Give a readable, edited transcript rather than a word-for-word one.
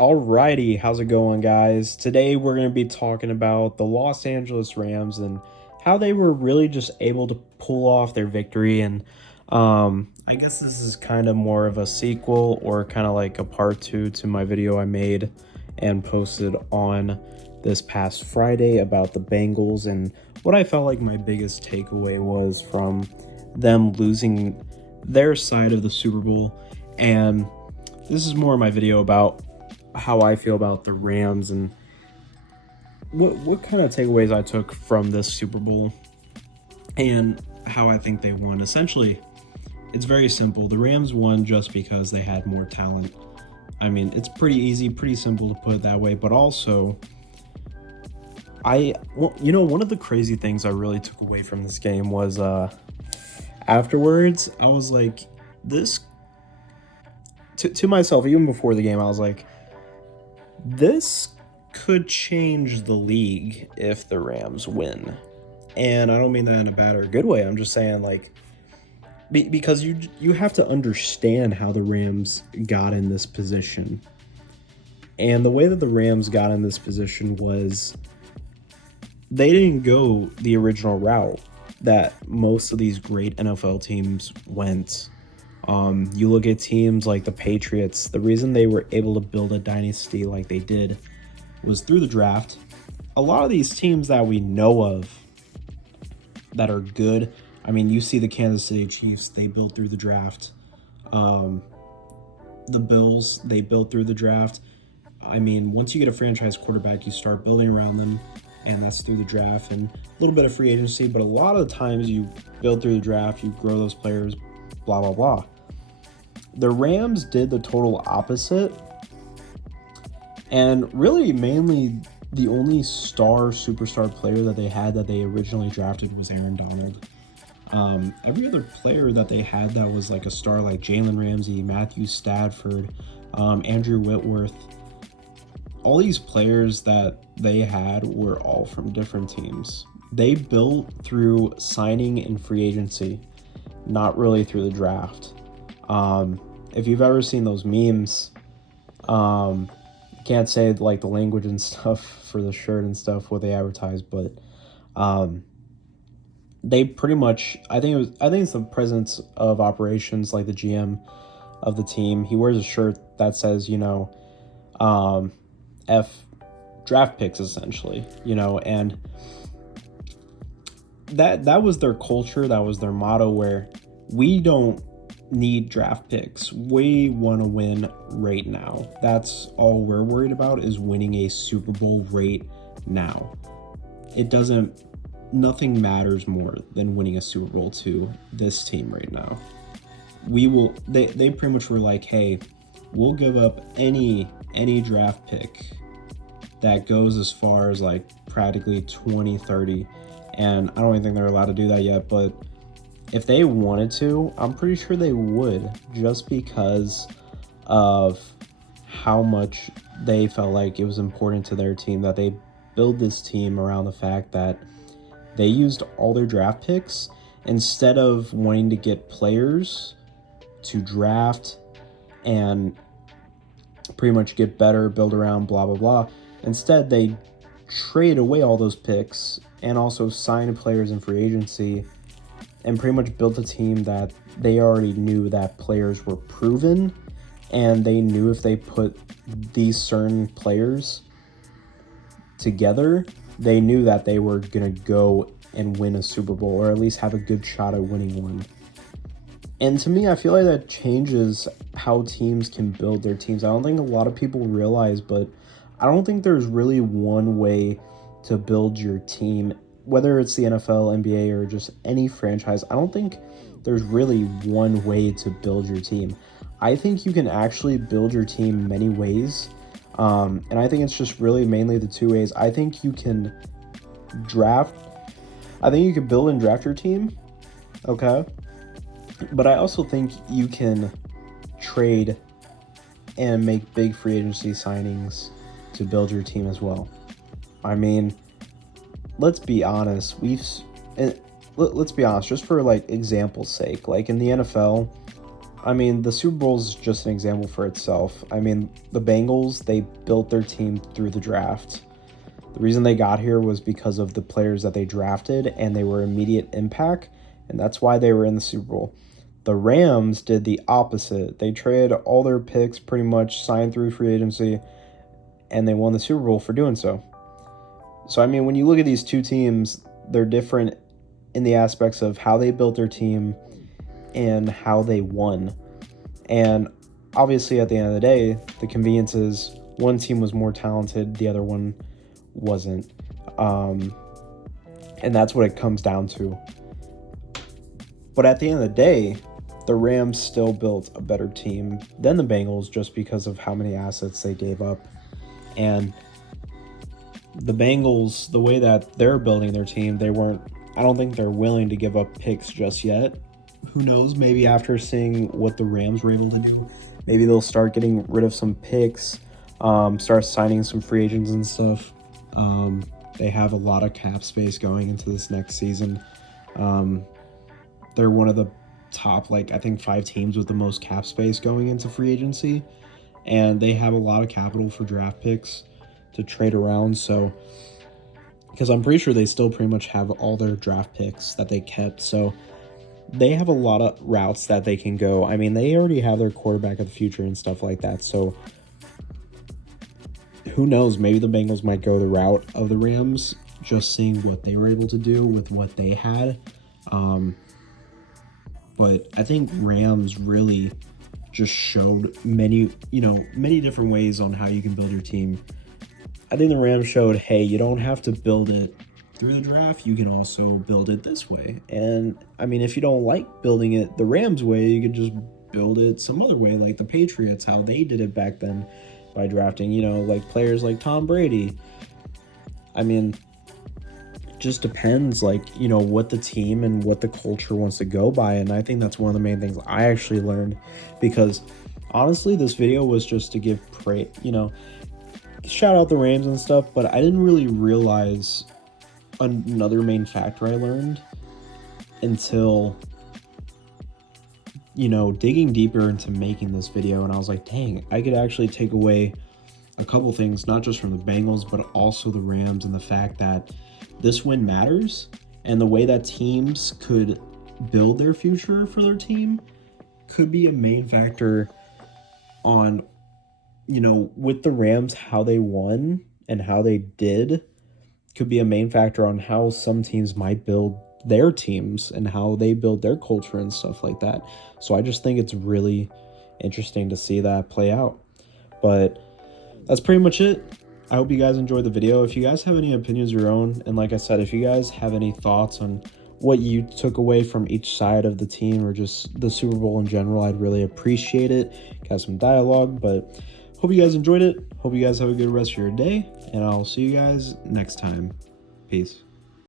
Alrighty, how's it going, guys? Today we're going to be talking about the Los Angeles Rams and how they were really just able to pull off their victory. And I guess this is kind of more of a sequel or kind of like a part two to my video I made and posted on this past Friday about the Bengals and what I felt like my biggest takeaway was from them losing their side of the Super Bowl. And this is more of my video about how I feel about the Rams and what kind of takeaways I took from this Super Bowl and how I think they won. Essentially, it's very simple. The Rams won just because they had more talent. I mean, it's pretty easy, pretty simple to put it that way, but also one of the crazy things I really took away from this game was afterwards, I was like, this to myself, even before the game, I was like, this could change the league if the Rams win. And I don't mean that in a bad or good way. I'm just saying, like, because you have to understand how the Rams got in this position. And the way that the Rams got in this position was they didn't go the original route that most of these great NFL teams went. You look at teams like the Patriots, the reason they were able to build a dynasty like they did was through the draft. A lot of these teams that we know of that are good, I mean, you see the Kansas City Chiefs, they built through the draft. The Bills, they built through the draft. I mean, once you get a franchise quarterback, you start building around them, and that's through the draft and a little bit of free agency, but a lot of the times you build through the draft, you grow those players, blah, blah, blah. The Rams did the total opposite, and really mainly the only superstar player that they had that they originally drafted was Aaron Donald. Every other player that they had that was like a star, like Jalen Ramsey, Matthew Stafford, Andrew Whitworth, all these players that they had were all from different teams. They built through signing and free agency, not really through the draft. If you've ever seen those memes, can't say like the language and stuff for the shirt and stuff what they advertise, but they pretty much, I think it's the president of operations, like the GM of the team. He wears a shirt that says, F draft picks, essentially, and that was their culture, that was their motto, where we don't need draft picks. We want to win right now. That's all we're worried about, is winning a Super Bowl right now. Nothing matters more than winning a Super Bowl to this team right now. They pretty much were like, hey, we'll give up any draft pick that goes as far as like practically 2030. And I don't even think they're allowed to do that yet, but if they wanted to, I'm pretty sure they would, just because of how much they felt like it was important to their team that they build this team around the fact that they used all their draft picks instead of wanting to get players to draft and pretty much get better, build around, blah, blah, blah. Instead, they trade away all those picks and also sign players in free agency and pretty much built a team that they already knew that players were proven, and they knew if they put these certain players together, they knew that they were going to go and win a Super Bowl, or at least have a good shot at winning one. And to me, I feel like that changes how teams can build their teams. I don't think a lot of people realize, but I don't think there's really one way to build your team, whether it's the NFL, NBA, or just any franchise. I don't think there's really one way to build your team. I think you can actually build your team many ways, and I think it's just really mainly the two ways. I think you can build and draft your team, okay? But I also think you can trade and make big free agency signings to build your team as well. I mean, let's be honest. Let's be honest, just for like example's sake. Like in the NFL, I mean, the Super Bowl is just an example for itself. I mean, the Bengals, they built their team through the draft. The reason they got here was because of the players that they drafted, and they were immediate impact, and that's why they were in the Super Bowl. The Rams did the opposite. They traded all their picks, pretty much signed through free agency, and they won the Super Bowl for doing so. So, I mean, when you look at these two teams, they're different in the aspects of how they built their team and how they won. And obviously, at the end of the day, the convenience is one team was more talented, the other one wasn't. And that's what it comes down to. But at the end of the day, the Rams still built a better team than the Bengals just because of how many assets they gave up. And the Bengals, the way that they're building their team, I don't think they're willing to give up picks just yet. Who knows, maybe after seeing what the Rams were able to do, maybe they'll start getting rid of some picks, start signing some free agents and stuff. They have a lot of cap space going into this next season. They're one of the top, I think 5 teams with the most cap space going into free agency, and they have a lot of capital for draft picks to trade around. So, because I'm pretty sure they still pretty much have all their draft picks that they kept, so they have a lot of routes that they can go. I mean, they already have their quarterback of the future and stuff like that, so who knows, maybe the Bengals might go the route of the Rams, just seeing what they were able to do with what they had. But I think Rams really just showed many different ways on how you can build your team. I think the Rams showed, hey, you don't have to build it through the draft, you can also build it this way. And I mean, if you don't like building it the Rams way, you could just build it some other way, like the Patriots, how they did it back then by drafting, players like Tom Brady. I mean, just depends, what the team and what the culture wants to go by. And I think that's one of the main things I actually learned, because honestly, this video was just to give praise, shout out the Rams and stuff, but I didn't really realize another main factor I learned until, digging deeper into making this video. And I was like, dang, I could actually take away a couple things, not just from the Bengals, but also the Rams, and the fact that this win matters, and the way that teams could build their future for their team could be a main factor on, with the Rams, how they won and how they did could be a main factor on how some teams might build their teams and how they build their culture and stuff like that. So I just think it's really interesting to see that play out. But that's pretty much it. I hope you guys enjoyed the video. If you guys have any opinions of your own, and like I said, if you guys have any thoughts on what you took away from each side of the team or just the Super Bowl in general, I'd really appreciate it. Have some dialogue, but hope you guys enjoyed it. Hope you guys have a good rest of your day, and I'll see you guys next time. Peace.